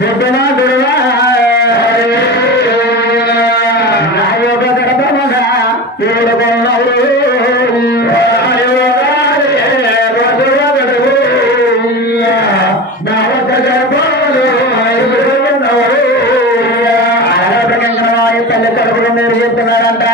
బొడ్డున గురువా నా యొక్క గడపమగా ఏడుకున్నావు నా యొక్క గడపలు తల్లి తరపులు మీరు చెప్తున్నారంట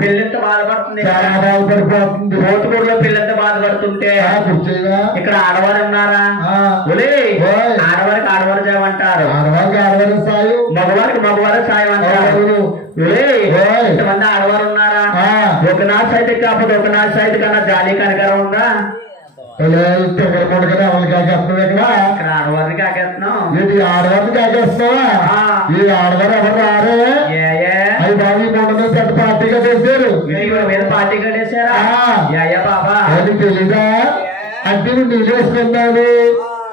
పిల్లలతో బాధపడుతుంది, చాలా బాధపడిపోతుంది. పోతుకూరులో పిల్లలతో బాధపడుతుంటే ఇక్కడ ఆడవారు ఉన్నారా? ఆడవారికి ఆడవారు చేయమంటారు, ఆడవారికి ఆడవారు సాయం, మగవారికి మగవారు సాయం అంటారు. ఇంతమంది ఆడవారు ఉన్నారా? ఒక నాడు సైతే కాకపోతే ఒక నాడు సైతే కన్నా జాలి కనకరం ఉందా? ఇక్కడ ఆడవారిని కాకేస్తున్నాం, ఆడవారిని కాకేస్తున్నావా? ఈ ఆడవారు ఎవరు రారు? అవి బాబు పెద్ద పార్టీగా చేశారు, మీద పార్టీగా చేశారా? బాబా అది తెలీదా? అంటే నువ్వు నీళ్ళు వేసుకున్నాను.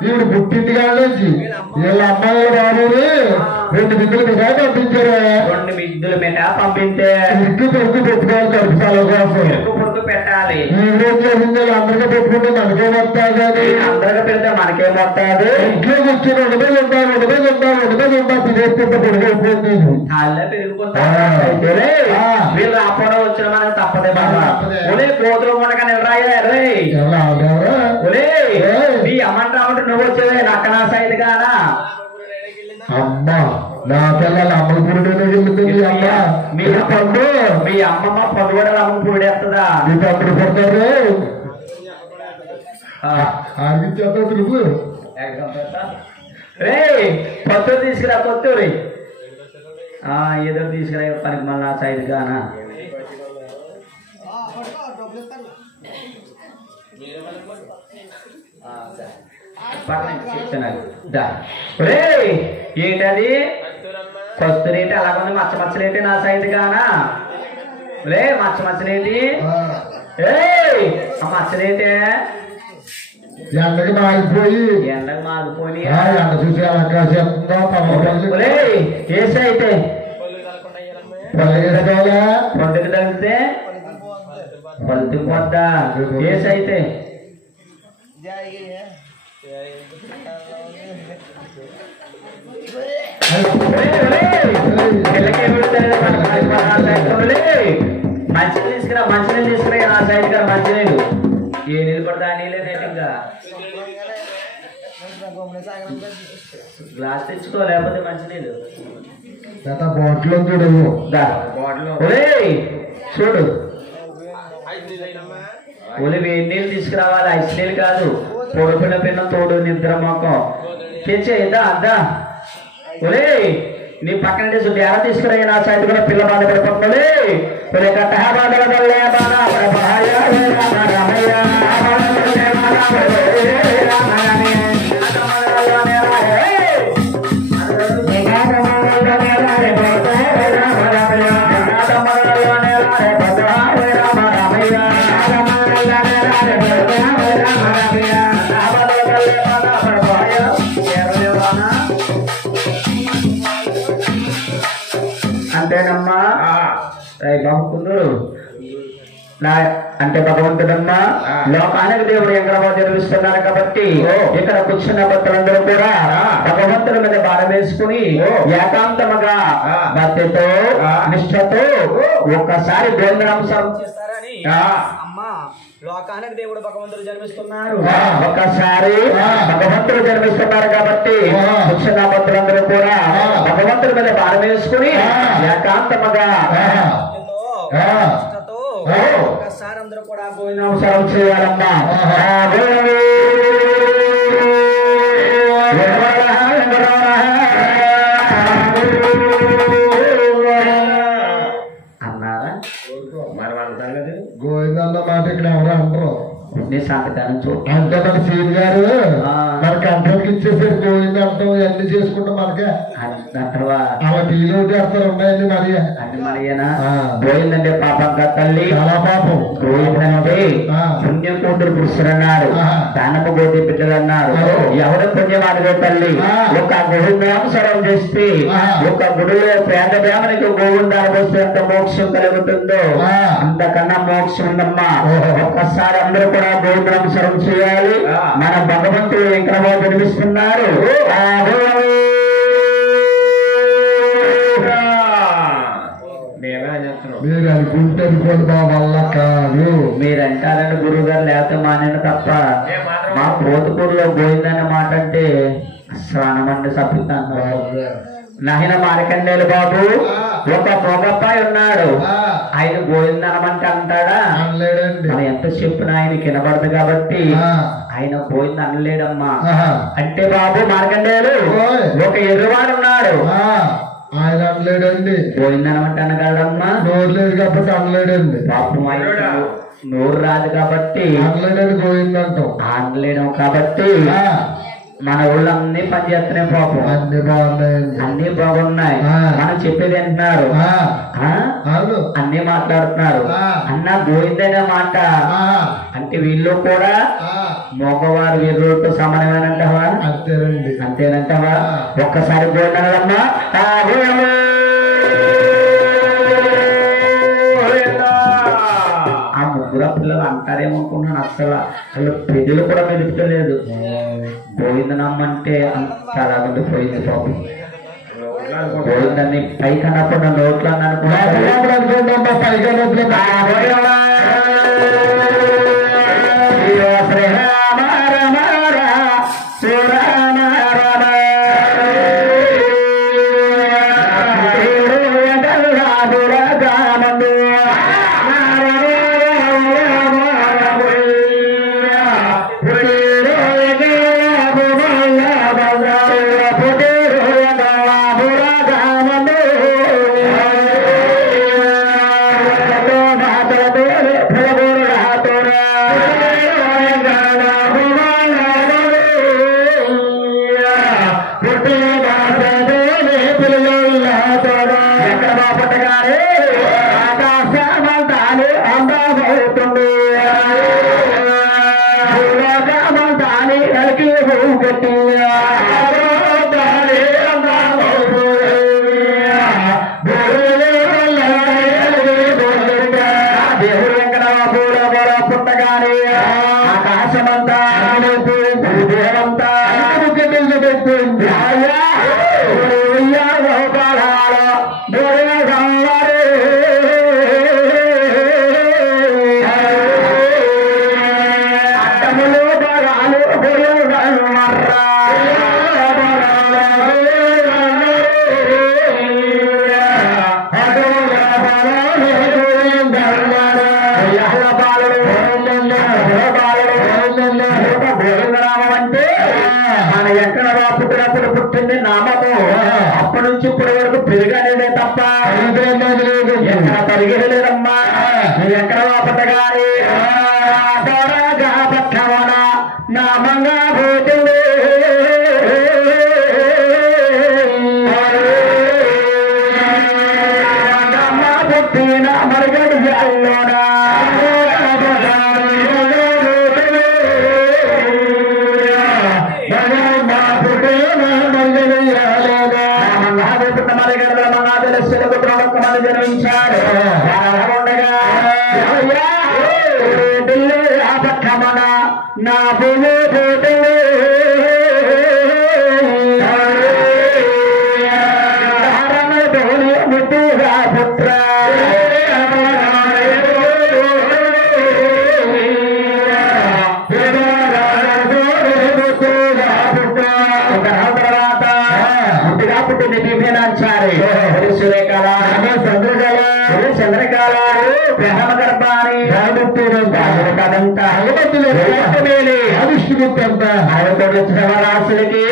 ఈవిడ పుట్టింటి కాళ్ళొచ్చి వీళ్ళ అమ్మాయి బాబుని 2 బిడ్డలు మీద పంపించారు. 2 బిడ్డలు మీద పంపితే ఇంటి పొడుగు పెట్టుకోవాలి, కడుపు సాల కోసం పొడుగు పెట్టాలి. ఈరోజు చేసింది అందరికీ పెట్టుకుంటే మనకే వస్తాది, అందరికీ పెడితే మనకే వస్తాది. ఇంట్లో కూర్చొని ఉండమే తినేస్తుంటే పొడుగు అయిపోతుంది, అలా పెరిగిపోతాయి. వీళ్ళు రాకపోవడం వచ్చిన మనకు తప్పదే బాబా. కోతులు ఉండగా నిలరాయా మీ అమ్మని రావంటే నువ్వు వచ్చేదే నక్కనా సైడ్ గానా? అమ్మా నా పిల్లలు అమ్మలపూరుడే వెళ్తుంది. అమ్మ మీ పండు మీ అమ్మమ్మ పండు కూడా అమ్మపూరుడు వేస్తుందా? మీ పండు పడతారు ఆగిచ్చేస్తా తిరుగు రే కొత్తూరు తీసుకురా, కొత్తూరు ఏదో తీసుకురా పనికి మళ్ళీ ఆ సైడ్ గానా ఏంటది కస్తూరేటి అలాగ మచ్చ మచ్చలేటి నా సైడ్ గానా రే మచ్చ మచ్చలేటి మచ్చలేటే ఎండకి మాగిపోయి ఎండ చూసి ఏసీ అయితే పండుగ తగిలితే పలుతు పొద్దా ఏసీ అయితే మంచిగా తీసుకురా మంచినీళ్ళు తీసుకురా నా సైడ్ గారు మంచినీళ్ళు ఏ నీళ్ళు పడతా నీళ్ళే రేటింగ్గా గ్లాస్ తెచ్చుకో లేకపోతే మంచినీళ్ళు బాటిల్ చూడు చూడు ఒలి వేడి నీళ్ళు తీసుకురావాలి ఐస్ నీళ్ళు కాదు పొడుపున పిన్న తోడు నిద్ర మొక్కం తెచ్చేదా అద్దా ఒలే నీ పక్కన చూడు ఎలా తీసుకురా నా సైడ్ కూడా పిల్ల బాధపడిపోతుంది అంతేనమ్మా బాబుకుందరు అంటే భగవంతుడమ్మా లోకానికి దేవుడు ఎంకరమో నిర్మిస్తున్నారు కాబట్టి ఇక్కడ కూర్చున్న భక్తులందరూ కూడా భగవంతుడి మీద భారం వేసుకుని ఏకాంతముగా భక్తితో నిష్ఠతో ఒక్కసారి గోవిందనామస్మరణ చేస్తారని అమ్మా లోకానికి దేవుడు భగవంతుడు జన్మిస్తున్నారు ఒక్కసారి భగవంతుడు జన్మిస్తున్నారు కాబట్టి కూర్చున్న భక్తులందరూ కూడా భగవంతుడి మీద భారం వేసుకుని ఏకాంతముగా ఒక్కసారి అందరూ కూడా గోవిందనామస్మరణ చేయాలమ్మా అన్నారా గోవిందన్న మాట ఇక్కడ ఎవరు అంటారు నీ సంతకాన్ని చూ అంటే మన సీన్ గారు మన కంట్రోల్కి ఇచ్చేసారు గోవింద అంటాం ఇవన్నీ చేసుకుంటాం మనకే అలా టీలో చేస్తారు ఉన్నాయండి మరి అది మరియనా గోవిందంటే పాపం తల్లి చాలా పాపం గోవిందంటే పుణ్యం కూతురు పురుషుడు అన్నారు దానపు గోటి బిడ్డలు అన్నారు ఎవరు పుణ్యమాడిగో తల్లి ఒక గోవిందాంసరం చేస్తే ఒక గుడిలో పేద బ్రాహ్మణికి గోవిందాలు పోస్తే ఎంత మోక్షం కలుగుతుందో అంతకన్నా మోక్షం ఉందమ్మా ఒక్కసారి అందరూ కూడా గోవిందాంసరం చేయాలి మన భగవంతుడు ఎక్కడ జన్మిస్తున్నారు మీరు అనుకుంటే మా వల్ల కాదు మీరంటారని గురువు గారు లేకపోతే మానేను తప్ప మా పోతుకూరులో గోవిందన్న మాట అంటే స్నానమండి సభ్యుతాను నాయన మారకండేలు బాబు ఒక మొగప్పాయి ఉన్నాడు ఆయన గోవిందనమంటే అంటాడా అనలేడండి ఎంత చెప్పిన ఆయన వినబడదు కాబట్టి ఆయన గోవింద అనలేడమ్మా అంటే బాబు మార్కండేయులు ఒక ఎర్రవాడు ఉన్నాడు ఆయన అనలేడండి గోవిందనమంటే అనగలడమ్మా నోరు లేదు కాబట్టి అనలేడండి పాపం నోరు రాదు కాబట్టి అనలేడని గోవిందంటాం అనలేడం కాబట్టి మన ఊళ్ళన్నీ పనిచేస్తున్నాయి పాపం అన్ని బాగున్నాయండి అన్ని బాగున్నాయి మనం చెప్పేది అంటున్నారు అన్ని మాట్లాడుతున్నారు అన్న గోవిందనే మాట అంటే వీళ్ళు కూడా మగవారు వీరులతో సమానమేనంటావా అంతేనండి అంతేనంటావా ఒక్కసారి గోవిందమ్మా ఆ ముగ్గురు పిల్లలు అంటారేమనుకున్నాను అసలు అసలు పెద్దలు కూడా మెలుపుతలేదు గోవిందనమ్మంటే అంత అలాగంటే పోయింది పాపం గోవిందని పైకి అన్నప్పుడు నోట్లో అనుకున్నా పైగా నుంచి ఇప్పటి వరకు పెరిగనేదే తప్ప ఎక్కడ పరిగెలేదమ్మా. నువ్వు ఎక్కడ వాపటగాని పట్టమన నామంగా పోతుంది పుట్టిన మరగడి అల్లోనా జన్మించాడు పట్టమన నా భూమి ముట్టుగా పుత్ర చంద్రకాల గ్రహణ గర్భాన్ని కదంతా అవిష్ణుగుప్తంతా రాసులకి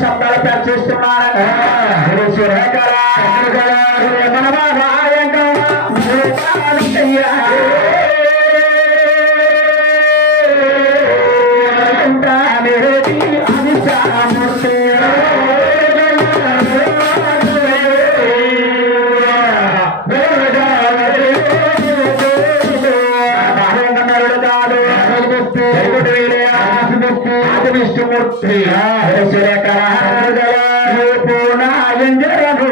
శబ్దాలు పరిచేస్తున్నారని విష్ణుమూర్తి పూర్ణాయంజరము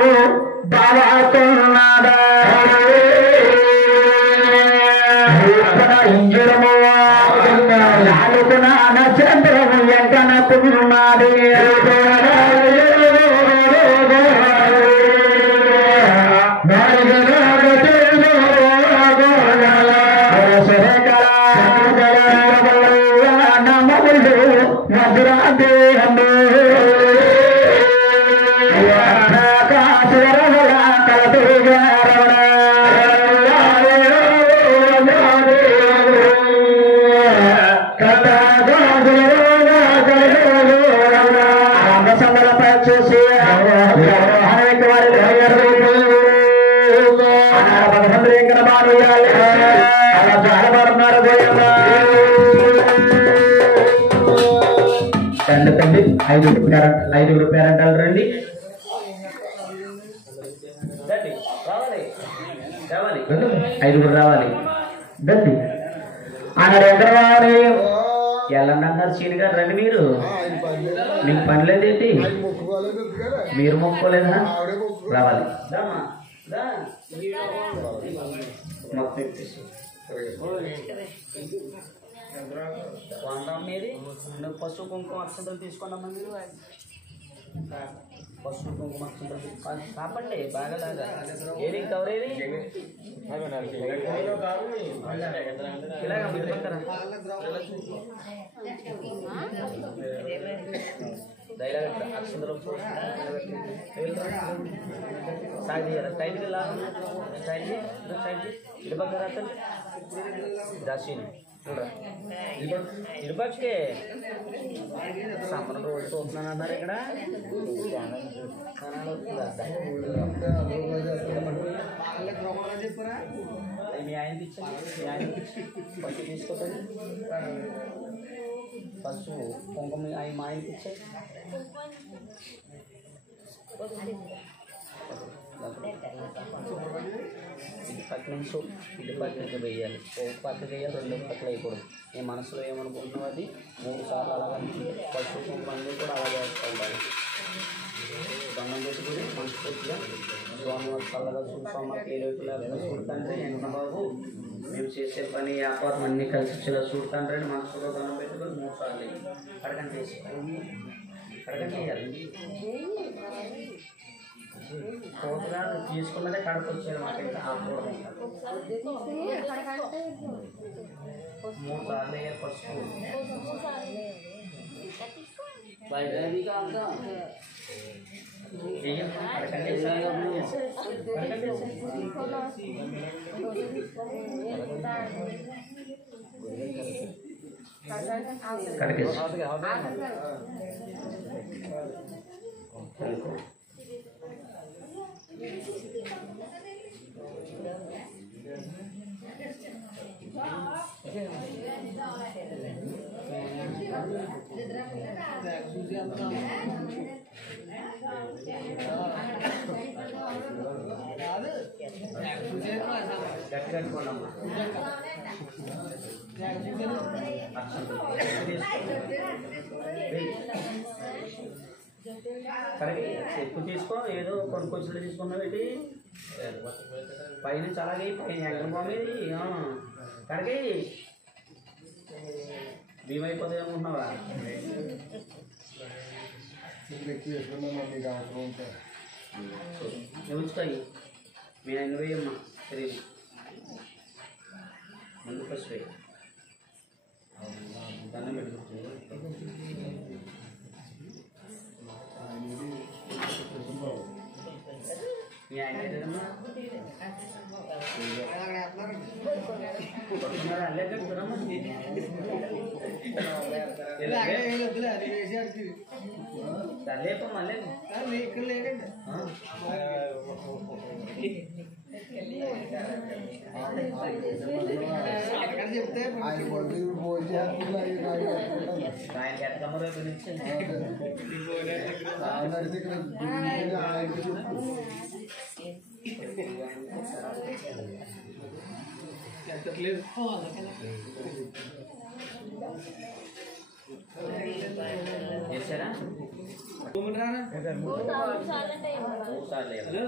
బావాతున్నాడా ఇంజరము నాలుగున నక్షత్రము ఎంకనకున్నాడు ఐదుగురు పేరెంటాలు రండి. ఐదుగురు రావాలి. దండి అన్నాడు. ఎక్కడ రావాలి? వెళ్ళండి అన్నారు సీని గారు. రండి. మీరు మీకు పని లేదేంటి? మీరు మొక్కోలేదా? రావాలి. నువ్వు పసుపు కుంకుమ అక్షంతలు తీసుకున్నామా? మీరు పసుపు కుంకుమ అక్షంతలు కాపండి బాగాలాగా. ఏది కవరేది ఇలాగా మీరు పక్కన అక్షంతలు సాగియాలి. టైట్గా లాగా ఇటు పక్క రాత్రి దాసిని ఇరుపక్షకే సమ్మర్ రోజు చూస్తున్నాను అన్నారు. ఇక్కడ మీ ఆయన ఇచ్చండి. మీ ఆయన పసుపు తీసుకోండి. పసుపు కుంకుమ మా ఆయనకి ఇచ్చాయి. ఇది పక్క నుంచి ఇది పక్కకి వేయాలి. ఒక పక్క వేయాలి, రెండు పక్కలు వేయకూడదు. నీ మనసులో ఏమనుకుంటున్నావు అది 3 సార్లు అలాగే పసుపు కుంకుమ కూడా అలాగే వేస్తూ ఉండాలి. దండం పెట్టుకుని మనస్ఫూర్తిగా స్వామివారి చల్లగా స్వామివారికి ఏ రేపు లేకుండా చూడతాండ్రి ఎంత బాబు మేము చేసే పని వ్యాపారం అన్నీ కలిసి చిలా చూడతాండ్రి అని మనసులో దండం పెట్టుకుని 3 సార్లు అడగండి వేసి అడగండి వేయాలి. కోతగా తీసుకున్నదే కడుపు వచ్చేది మాకు ఇంకా ఆ కూర 3 సార్లు వేయాలి పసుపు ఎక్కువ తీసుకో ఏదో కొనుక్కొచ్చి తీసుకున్నావు ఏంటి పైన అలాగే పైన ఎండ బాగుంది కడిగి భీమైపోతుంది అనుకుంటున్నావా ఉంచుతాయి మీ ఆయన వేయమ్మా తెలియదు ముందు ఫస్ట్ వేయి దండం పెట్టుకోవచ్చు మీ ఆయన ఏదమ్మా అల్లే కట్టుకున్నామ్మా లేప మళ్ళీ చెప్తే ఆయన ఎత్తకమ్మ రేపు నుంచి చేశారా 3 సార్లు